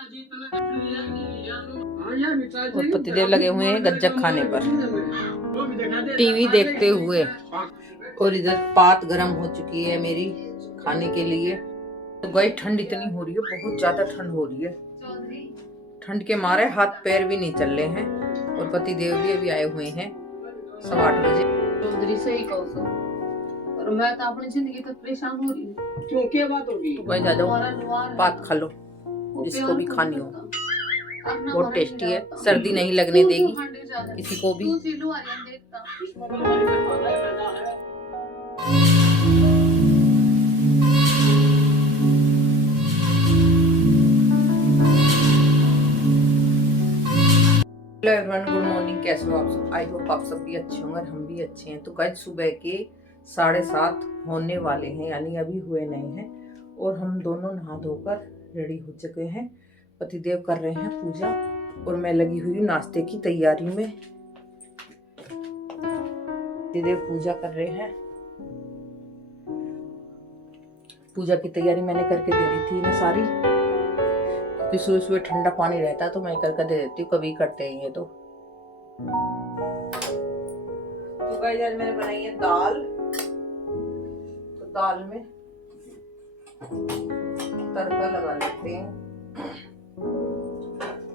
और पतिदेव लगे हुए हैं गज्जक खाने पर, टीवी देखते हुए। और इधर पात गर्म हो चुकी है मेरी खाने के लिए। तो गई ठंड इतनी हो रही है, बहुत ज्यादा ठंड हो रही है। ठंड के मारे हाथ पैर भी नहीं चल रहे हैं। और पतिदेव भी अभी आए हुए हैं 8:15 बजे। चौधरी सही कहो सो, और मैं तो अपनी जिंदगी तो परेशान हो रही हूँ। क्यों क्या बात होगी? तो भाई जा जाओ, बात खा लो, जिसको भी खानी हो। बहुत टेस्टी है, सर्दी नहीं लगने देगी किसी को भी। Hello everyone, good morning. कैसे हो आप सब? आई होप आप सब भी अच्छे होंगे, हम भी अच्छे हैं। तो कल सुबह के 7:30 होने वाले हैं, यानी अभी हुए नहीं हैं। और हम दोनों नहा धोकर रेडी हो चुके हैं। पतिदेव कर रहे हैं पूजा और मैं लगी हुई हूँ नाश्ते की तैयारी में। पतिदेव पूजा कर रहे हैं। पूजा की तैयारी मैंने करके दे दी थी इन्हें सारी, क्योंकि सुबह सुबह ठंडा पानी रहता है तो मैं करके दे देती हूँ, कभी करते हैं ये तो गाइस आज मैंने बनाई है दाल। तो दाल में तड़का लगा लेते हैं।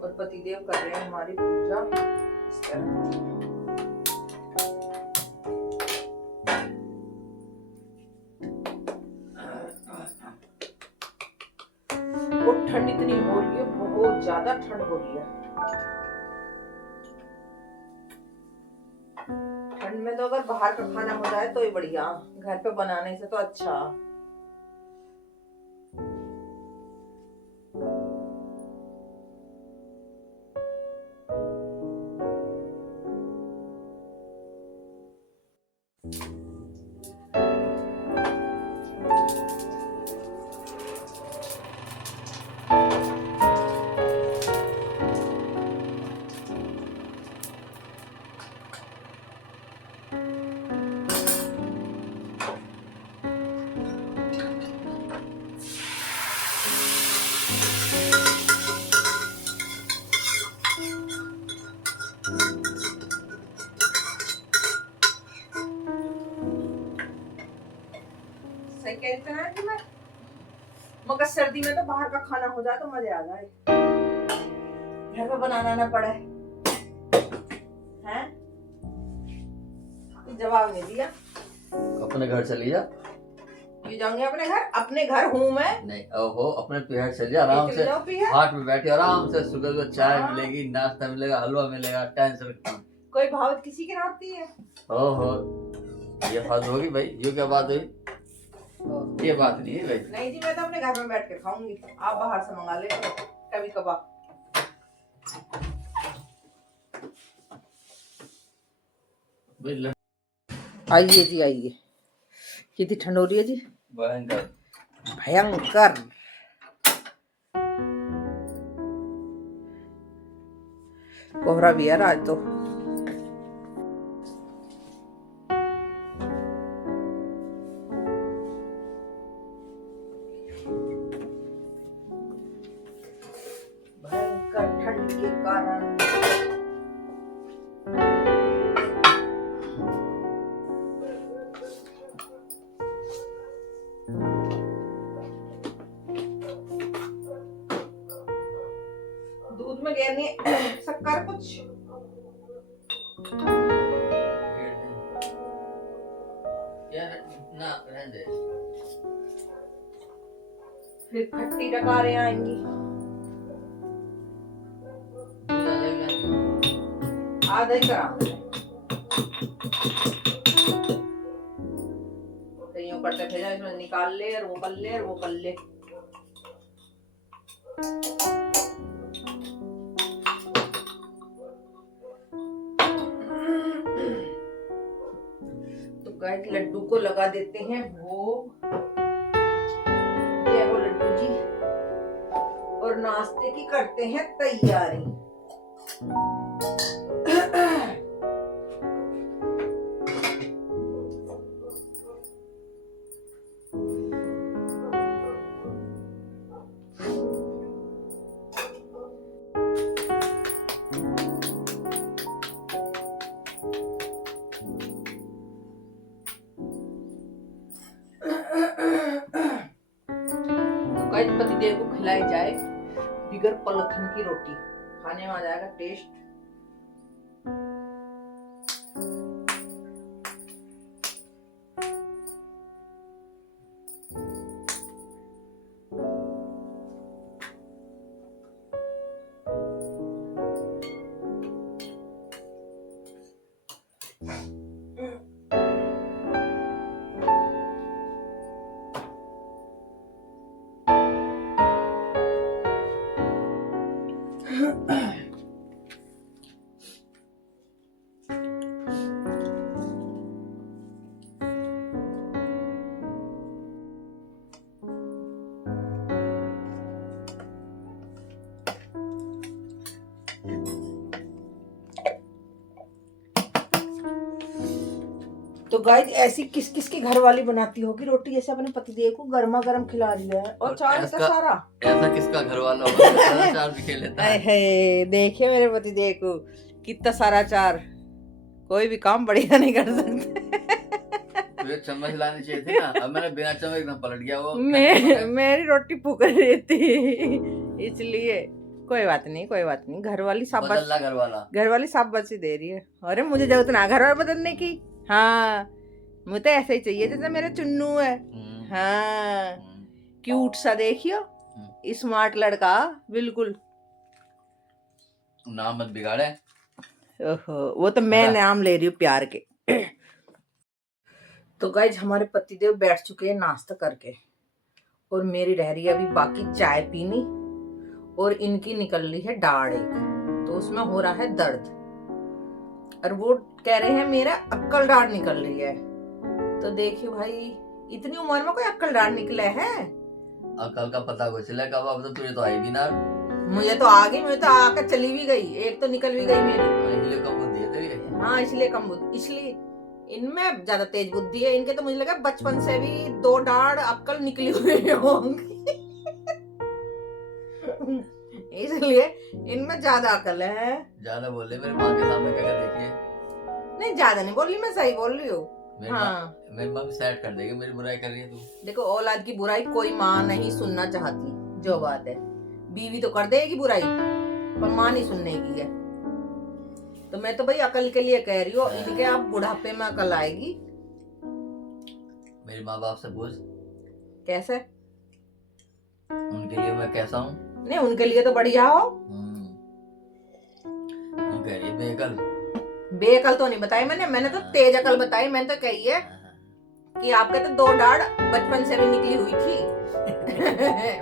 और पतिदेव कर रहे हैं हमारी पूजा इस तरह। और ठंड इतनी हो रही है, बहुत ज्यादा ठंड हो रही है। ठंड में तो अगर बाहर का खाना हो जाए तो ही बढ़िया, घर पे बनाने से तो अच्छा। सही कहते हैं कि मैं मगर सर्दी में तो बाहर का खाना हो जाए तो मजे आ जाए, घर पे बनाना ना पड़े। हैं? जवाब नहीं दिया। अपने घर चली जा। ये जाऊंगी अपने घर? अपने घर हूँ मैं। नहीं ओहो, अपने पिहर चली जा आराम से, हाट में बैठी आराम से। सुबह सुबह चाय मिलेगी, नाश्ता मिलेगा, हलवा मिलेगा, टेंशन कम। कोई भाव किसी की रहती है? ओहो, ये बात होगी भाई? ये क्या बात हुई? ये बात नहीं है भाई। नहीं जी, मैं तो अपने घर में बैठ के खाऊंगी, आप बाहर से मंगा ले कभी कभार। आइए जी आइए। कितनी ठंड हो रही है जी? भयंकर भयंकर। कोहरा भी है आज तो। भयंकर ठंड के कारण दूध में गिरनी शक्कर कुछ ना रहने। फिर खट्टी डकारें आएंगी। आधा ही करा यूं करते फिर इसमें निकाल ले और वो कर ले और वो कर ले। तो गाइस लड्डू को लगा देते हैं भोग। जय हो लड्डू जी। और नाश्ते की करते हैं तैयारी। खिलाई जाए बिगर पलथन की रोटी, खाने में आ जाएगा टेस्ट। तो गाइस ऐसी किस किस की घर वाली बनाती होगी रोटी, जैसे अपने पतिदेव को गर्मा गर्म खिला रही है और चार इतना सारा। ऐसा किसका घर वाला होगा चार भी खेल लेता है। देखिए मेरे पतिदेव को कितना सारा चार, कोई भी काम बढ़िया नहीं कर सकते। तुझे चम्मच लानी चाहिए थी ना, अब मैंने बिना चम्मच एकदम पलट गया वो। मेरी रोटी फूक रही थी इसलिए। कोई बात नहीं, कोई बात नहीं, घर वाली शाबाश, घर वाली शाबाशी दे रही है। अरे मुझे जरूरत ना घर वाला बदलने की। हाँ मुझे तो ऐसा ही चाहिए जैसे मेरा चुन्नू है। हाँ क्यूट सा, देखियो स्मार्ट लड़का बिल्कुल। नाम मत बिगाड़े। ओहो वो तो मैं नाम ले रही हूँ प्यार के। तो गाइज हमारे पतिदेव बैठ चुके हैं नाश्ता करके, और मेरी रह रही है अभी बाकी चाय पीनी, और इनकी निकल रही है दाढ़ एक, तो उसमें हो रहा है दर्द, और वो कह रहे हैं मेरा अक्कल दाढ़ निकल रही है। तो देखिए भाई इतनी उम्र में कोई अक्कल दाढ़ निकले है? अक्कल का पता कुछ चला कब, अब तो तुझे तो आई भी ना। मुझे तो आ गई, मुझे तो आकर चली भी गई, एक तो निकल भी गई मेरी। इसलिए कम बुद्धि है तेरी। हाँ इसलिए कम बुद्धि, इसलिए इनमें ज्यादा तेज बुद्धि है। इनके तो मुझे लगा बचपन से भी 2 दाढ़ अक्कल निकली हुई होंगी। इसलिए इनमें ज्यादा अकल है। ज्यादा बोले मेरी माँ के सामने क्या देखिए। नहीं ज्यादा नहीं बोल रही, मैं सही बोल रही हूँ। हाँ मेरी माँ भी सेट कर देगी, मेरी बुराई कर रही है तू। देखो औलाद की बुराई कोई माँ नहीं सुनना चाहती, जो बात है। बीवी तो कर देगी बुराई, पर माँ नहीं सुनने की है। तो मैं तो भाई अकल के लिए कह रही हूँ, इनके आप बुढ़ापे में अकल आएगी। मेरे माँ बाप से पूछ कैसे, उनके लिए मैं कैसा हूँ। नहीं उनके लिए तो बढ़िया हो। बेअकल बेअकल तो नहीं बताई मैंने तो तेज अकल बताई। मैंने तो कही है कि आपके तो 2 दाढ़ बचपन से भी निकली हुई थी।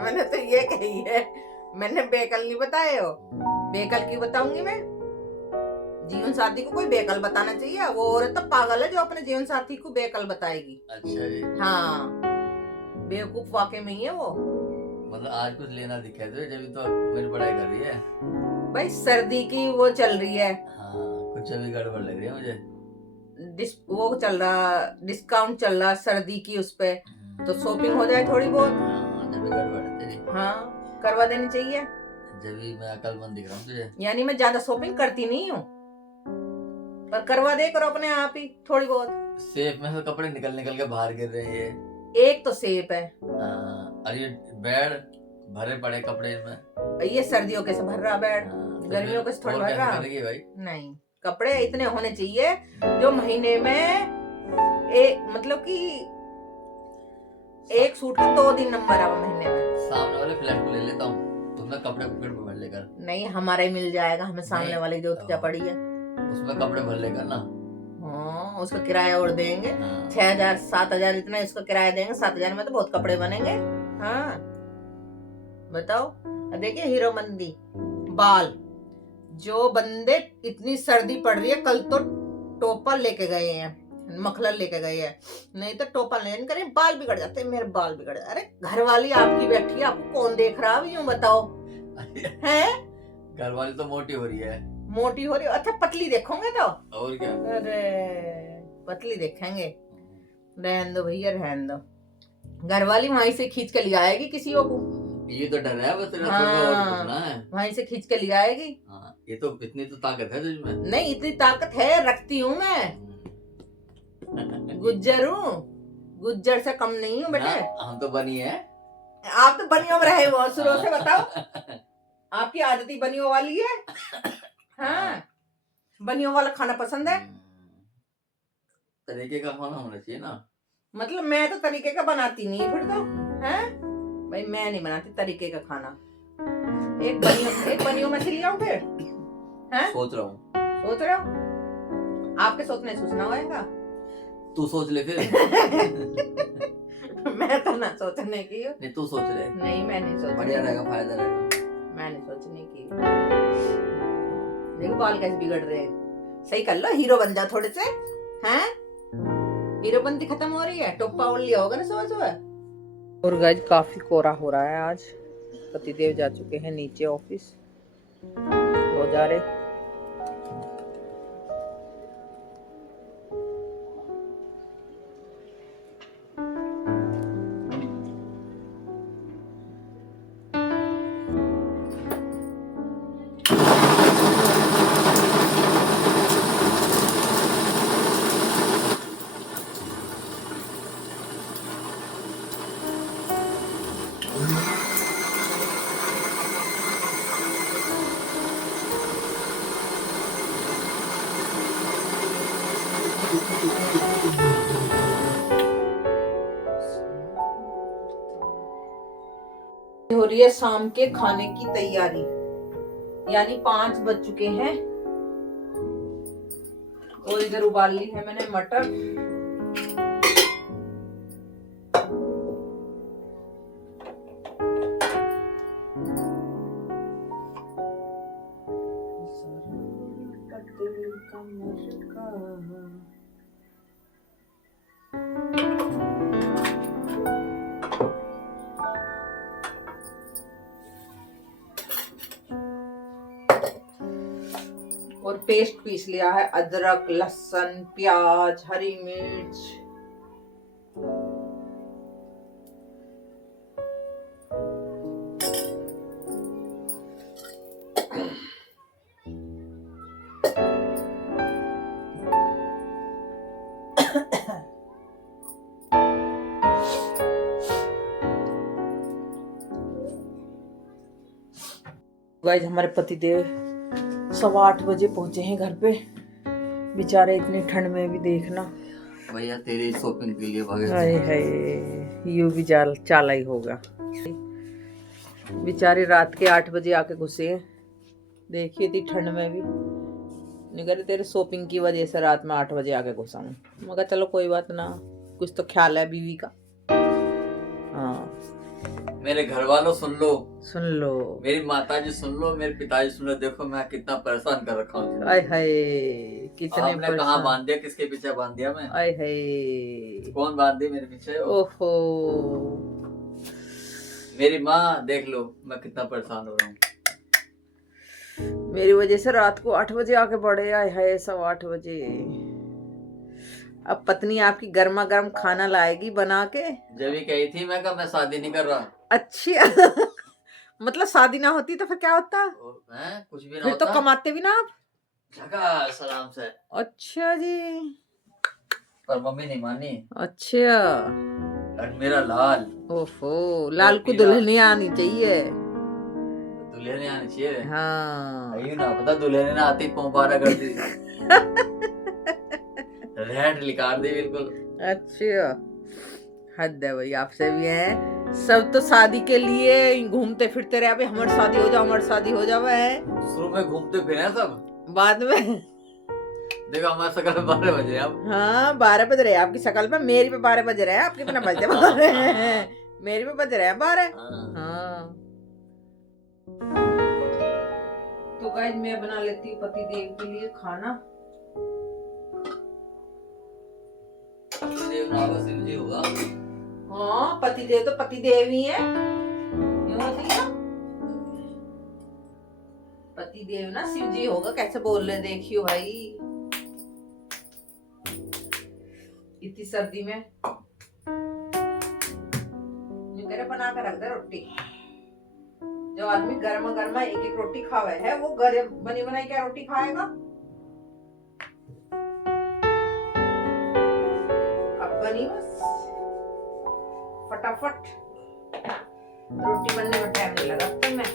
मैंने तो ये कही है, मैंने बेअकल नहीं बताए हो। बेअकल क्यों बताऊंगी मैं? जीवन साथी को कोई बेअकल बताना चाहिए? वो औरत तो पागल है जो अपने जीवन साथी को बेअकल बताएगी। अच्छा जी। हाँ बेवकूफ वाकई में ही है वो। मतलब आज कुछ लेना दिखा दे, जब तो मेरी पढ़ाई कर रही है भाई, सर्दी की वो चल रही है। हाँ कुछ अभी गड़बड़ लग रही है मुझे। वो चल रहा, डिस्काउंट चल रहा सर्दी की, उस पे तो शॉपिंग हो जाए थोड़ी बहुत। हाँ जब गड़बड़ है तेरी। हाँ करवा देनी चाहिए। जब भी मैं अकलमंद दिख रहा हूँ तुझे। यानी मैं ज्यादा शॉपिंग करती नहीं हूँ, पर करवा दे करो अपने आप ही थोड़ी बहुत। सेफ में से कपड़े निकल निकल के बाहर गिर रहे हैं। एक तो सेफ है। और ये बेड भरे पड़े कपड़े में। ये सर्दियों के से भर रहा बेड, गर्मियों के से थोड़ा भर रहा। भाई नहीं, कपड़े इतने होने चाहिए जो महीने में मतलब कि एक सूट का 2 दिन नंबर आवा महीने में। सामने वाले फ्लैट को ले लेता हूँ, उसमें कपड़े भर लेकर। नहीं हमारा ही मिल जाएगा, हमें सामने वाले जो क्या पड़ी है उसमें कपड़े भर लेकर ना। हाँ उसका किराया और देंगे। 6,000 7,000 इतना इसका किराया देंगे। 7,000 में तो बहुत कपड़े बनेंगे। हाँ बताओ। देखिए हीरो मंदी बाल, जो बंदे इतनी सर्दी पड़ रही है, कल तो टोपा लेके गए हैं, मखलर लेके गए हैं। नहीं तो टोपा लेने करें बाल बिगड़ जाते हैं, मेरे बाल बिगड़ जाते। अरे घर वाली आपकी बैठी है, आपको कौन देख रहा है यूं बताओ? है घर वाली तो मोटी हो रही है। मोटी हो रही है? अच्छा पतली देखोगे तो? और क्या? अरे पतली देखेंगे? रहन दो भैया, रहन दो। घर वाली वहीं से खींच के ले आएगी किसी को। ये तो डर है बस। हाँ, वहीं से खींच के ले आएगी। हाँ, ये तो इतनी तो ताकत है तुझमें। नहीं इतनी ताकत है, रखती हूँ मैं। गुज्जर हूँ, गुज्जर से कम नहीं हूँ बेटे। हम तो बनी है। आप तो बनियों में रहे हो शुरू से, बताओ आपकी आदत ही बनियों वाली है। हाँ, बनियों वाला खाना पसंद है। तरीके का खाना होना चाहिए ना। मतलब मैं तो तरीके का बनाती नहीं फिर तो है भाई, मैं नहीं बनाती तरीके का खाना। एक बनियों में से ले आऊं फिर, हैं? सोच रहा हूँ। सोच रहे हो? आपके सोचने सोचना होएगा। तू सोच ले फिर। मैं तो ना सोचने की हूँ। नहीं तू सोच ले। नहीं मैं नहीं सोच। बढ़िया रहेगा, फायदा रहेगा। मैं नहीं सोचने की। देखो बाल कैसे बिगड़ रहे हैं। सही कर लो, हीरो बन जाओ थोड़े से, हैं? हीरो बनती खत्म हो रही है, टोपा ओढ़ लिया होगा ना सुबह सुबह। और गाइस काफी कोहरा हो रहा है आज। पतिदेव जा चुके हैं नीचे ऑफिस, वो जा रहे। हो रही है शाम के खाने की तैयारी, यानी 5 बज चुके हैं। और इधर उबाल ली है मैंने मटर। और पेस्ट पीस लिया है, अदरक, लहसुन, प्याज, हरी मिर्च। गाइस हमारे पतिदेव 8:15 बजे पहुंचे हैं घर पे। बेचारे इतनी ठंड में भी देखना। भैया तेरी शॉपिंग के लिए भागे। हाय हाय, यू भी चाला ही होगा। बेचारे रात के 8 बजे आके घुसे हैं। देखिए इतनी ठंड में भी निगर तेरे शॉपिंग की वजह से रात में 8 बजे आके घुसा हूँ। मगर चलो कोई बात ना, कुछ तो ख्याल है बीवी का। हाँ मेरे घर वालों सुन लो, मेरी माताजी सुन लो, मेरे पिताजी सुन लो। देखो मैं कितना परेशान कर रखा हूँ। हाय हाय, कितने आपने कहाँ बांध दिया, किसके पीछे बांध दिया मैं? हाय हाय, कौन बांध दी मेरे पीछे? ओहो, मेरी माँ देख लो मैं कितना परेशान हो रहा हूँ। मेरी वजह से रात को 8 बजे आके पड़े। आए हाय 8:15 बजे। अब पत्नी आपकी गर्मा गर्म खाना लाएगी बना के। जब भी कही थी मैं कहा मैं शादी नहीं कर रहा। अच्छी मतलब शादी ना होती तो फिर क्या होता? कुछ भी ना फिर होता। तो कमाते भी ना आप। सलाम से। अच्छा जी, पर मम्मी नहीं मानी। अच्छा, और मेरा लाल, ओफो, लाल को दुल्हन आनी चाहिए। दुल्हन आनी चाहिए। हाँ अयो ना पता, दुल्हन ने आती पंपारा कर दी। रेड लिखा दी बिल्कुल। अच्छा, हद है भाई, आपसे भी है। सब तो शादी के लिए घूमते फिरते रहे, अभी हमारी शादी हो जाओ, हमारी शादी हो जाओ है। शुरू में घूमते फिरे सब, बाद में देखो हमारे शकल में 12 बजे अब। हाँ 12 बज रहे हैं आपकी शकल पे, मेरी पे 12 बज रहे हैं, आपके पे ना बजते 12 मेरी पे बज रहे हैं 12। हाँ तो गाइस मैं बना लेती हूँ पति देव के लिए खाना। देव नागा शिव जी होगा। हाँ पति देव तो पति देव ही है, क्यों होती है? पति देव ना शिव जी होगा, कैसे बोल रहे देखियो भाई। इतनी सर्दी में बना कर रख दे रोटी। जो आदमी गर्मा गर्मा एक एक रोटी खावे है, वो घर बनी बनाई क्या रोटी खाएगा? अब बनी बस फटाफट रोटी बनने में टाइम नहीं लगा फिर मैं।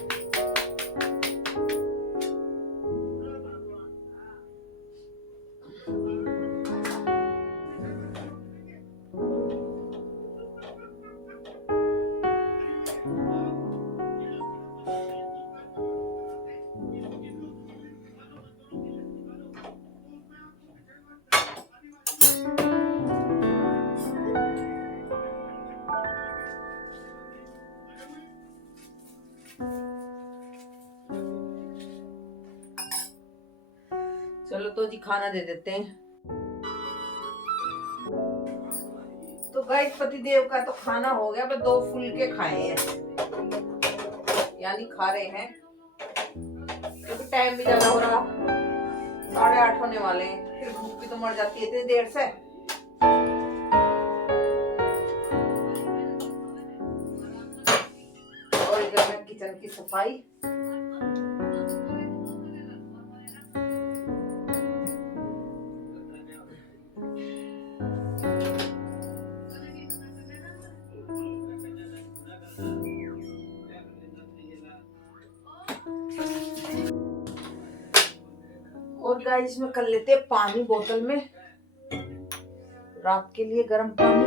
चलो तो जी खाना दे देते हैं। तो गाइस पतिदेव का तो खाना हो गया, बस 2 फुलके खाए हैं, यानी खा रहे हैं क्योंकि टाइम भी ज्यादा हो रहा, 8:30 होने वाले हैं, फिर भूख भी तो मर जाती है इतनी देर से। और इधर में किचन की सफाई। और गाइस में कर लेते हैं पानी बोतल में, रात के लिए गर्म पानी।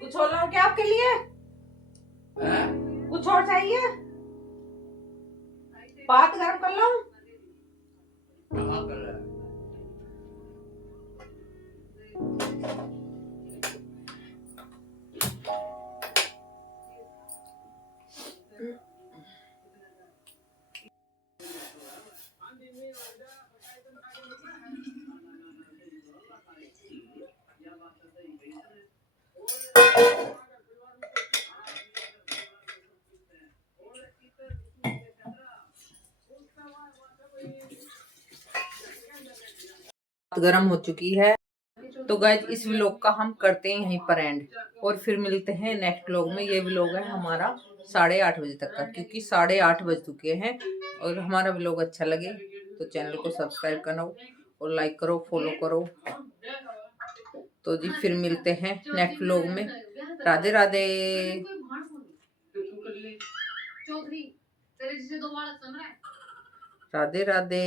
कुछ और लाऊं क्या आपके लिए? कुछ और चाहिए? बात गर्म कर लाऊं? कहाँ कर रहा है? गरम हो चुकी है। तो गाइस इस व्लॉग का हम करते हैं यहीं पर एंड, और फिर मिलते हैं नेक्स्ट व्लॉग में। ये व्लॉग है हमारा 8:30 बजे तक का, क्योंकि 8:30 बज चुके हैं। और हमारा व्लॉग अच्छा लगे तो चैनल को सब्सक्राइब करना और लाइक करो, फॉलो करो। तो जी फिर मिलते हैं नेक्स्ट व्लॉग में। राधे राधे। राधे राधे।